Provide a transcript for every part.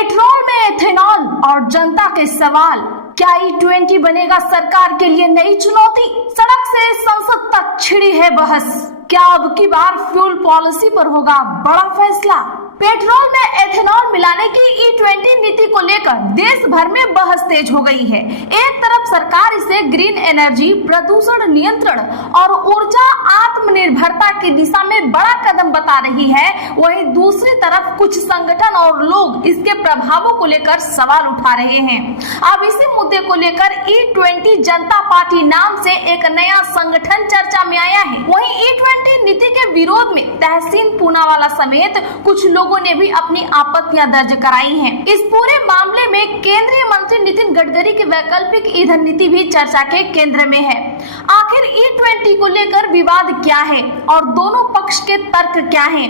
Petrol में ethanol और जनता के सवाल, क्या E20 बनेगा सरकार के लिए नई चुनौती? सड़क से संसद तक छिड़ी है बहस, क्या अब की बार फ्यूल पॉलिसी पर होगा बड़ा फैसला? पेट्रोल में एथेनॉल मिलाने की E20 नीति को लेकर देश भर में बहस तेज हो गई है। एक तरफ सरकार इसे ग्रीन एनर्जी, प्रदूषण नियंत्रण और ऊर्जा आत्मनिर्भरता की दिशा में बड़ा कदम बता रही है, वहीं दूसरी तरफ कुछ संगठन और लोग इसके प्रभावों को लेकर सवाल उठा रहे हैं। अब इसी मुद्दे को लेकर E20 जनता पार्टी नाम से एक नया संगठन चर्चा में आया है। वहीं E20 नीति के विरोध में तहसीन पूनावाला समेत कुछ लोगों ने भी अपनी आपत्तियां दर्ज कराई हैं। इस पूरे मामले में केंद्रीय मंत्री नितिन गडकरी की वैकल्पिक ईंधन नीति भी चर्चा के केंद्र में है। आखिर E20 को लेकर विवाद क्या है और दोनों पक्ष के तर्क क्या हैं?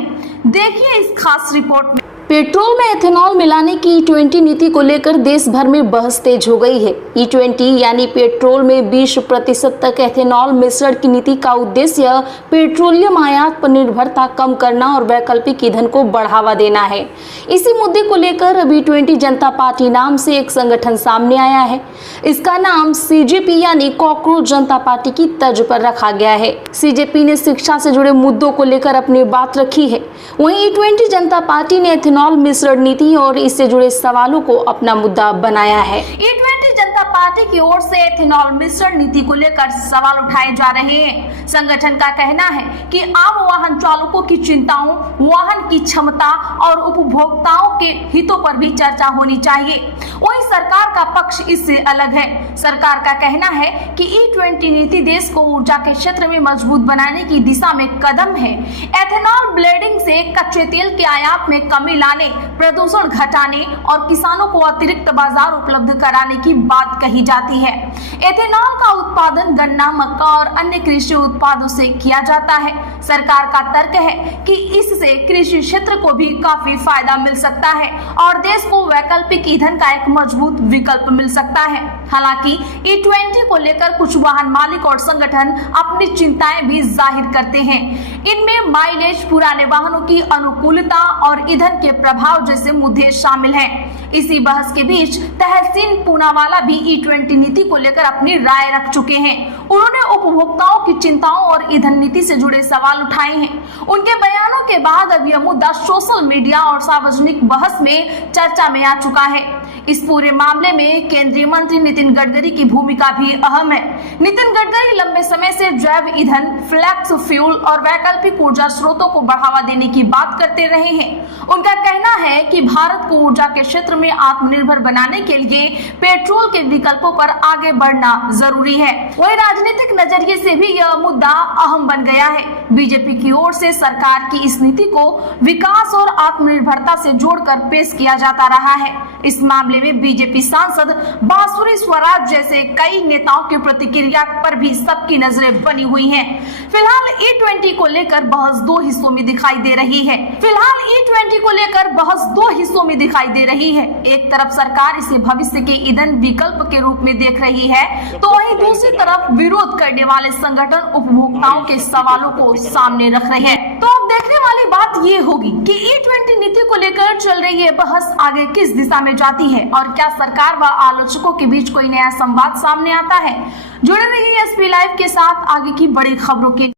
देखिए इस खास रिपोर्ट में। पेट्रोल में एथेनॉल मिलाने की E20 नीति को लेकर देश भर में बहस तेज हो गई है। E20 यानी पेट्रोल में 20% तक एथेनॉल मिश्रण की नीति का उद्देश्य पेट्रोलियम आयात पर निर्भरता कम करना और वैकल्पिक ईंधन को बढ़ावा देना है। इसी मुद्दे को लेकर अब E20 जनता पार्टी नाम से एक संगठन सामने आया है। इसका नाम CJP यानी कॉकरोच जनता पार्टी की तर्ज पर रखा गया है। CJP ने शिक्षा से जुड़े मुद्दों को लेकर अपनी बात रखी है। वहीं E20 जनता पार्टी ने एथेनॉल मिश्रण नीति और इससे जुड़े सवालों को अपना मुद्दा बनाया है। E20 जनता पार्टी की ओर से एथेनॉल मिश्रण नीति को लेकर सवाल उठाए जा रहे हैं। संगठन का कहना है कि आम वाहन चालकों की चिंताओं, वाहन की क्षमता और उपभोक्ताओं के हितों पर भी चर्चा होनी चाहिए। वहीं सरकार का पक्ष इससे अलग है। सरकार का कहना है कि E20 नीति देश को ऊर्जा के क्षेत्र में मजबूत बनाने की दिशा में कदम है। एथेनॉल ब्लेंडिंग से कच्चे तेल के आयात में कमी लाने, प्रदूषण घटाने और किसानों को अतिरिक्त बाजार उपलब्ध कराने की बात कही जाती है। एथेनॉल का उत्पादन गन्ना, मक्का और अन्य कृषि उत्पादों से किया जाता है। सरकार का तर्क है कि इससे कृषि क्षेत्र को भी काफी फायदा मिल सकता है और देश को वैकल्पिक ईंधन का एक मजबूत विकल्प मिल सकता है। हालांकि E20 को लेकर कुछ वाहन मालिक और संगठन अपनी चिंताएं भी जाहिर करते हैं। इनमें माइलेज, पुराने वाहनों की अनुकूलता और ईंधन के प्रभाव जैसे मुद्दे शामिल हैं। इसी बहस के बीच तहसीन पूनावाला भी E20 नीति को लेकर अपनी राय रख चुके हैं। उन्होंने उपभोक्ताओं की चिंताओं और ईंधन नीति से जुड़े सवाल उठाए हैं। उनके बयानों के बाद अब यह मुद्दा सोशल मीडिया और सार्वजनिक बहस में चर्चा में आ चुका है। इस पूरे मामले में केंद्रीय मंत्री नितिन गडकरी की भूमिका भी अहम है। नितिन गडकरी लंबे समय से जैव ईंधन, फ्लेक्स फ्यूल और वैकल्पिक ऊर्जा स्रोतों को बढ़ावा देने की बात करते रहे हैं। उनका कहना है कि भारत को ऊर्जा के क्षेत्र में आत्मनिर्भर बनाने के लिए पेट्रोल के विकल्पों पर आगे बढ़ना जरूरी है। वही राजनीतिक नजरिए से भी यह मुद्दा अहम बन गया है। बीजेपी की ओर से सरकार की इस नीति को विकास और आत्मनिर्भरता से जोड़कर पेश किया जाता रहा है। इस मामले में बीजेपी सांसद बांसुरी स्वराज जैसे कई नेताओं की प्रतिक्रिया पर भी सबकी नजरें बनी हुई हैं। फिलहाल E20 को लेकर बहस दो हिस्सों में दिखाई दे रही है। एक तरफ सरकार इसे भविष्य के ईंधन विकल्प के रूप में देख रही है, तो वहीं दूसरी तरफ विरोध करने वाले संगठन उपभोक्ताओं के सवालों को सामने रख रहे हैं। तो अब देखने वाली बात ये होगी कि E20 नीति को लेकर चल रही है बहस आगे किस दिशा में जाती है और क्या सरकार व आलोचकों के बीच कोई नया संवाद सामने आता है। जुड़े रहिए SP लाइव के साथ आगे की बड़ी खबरों के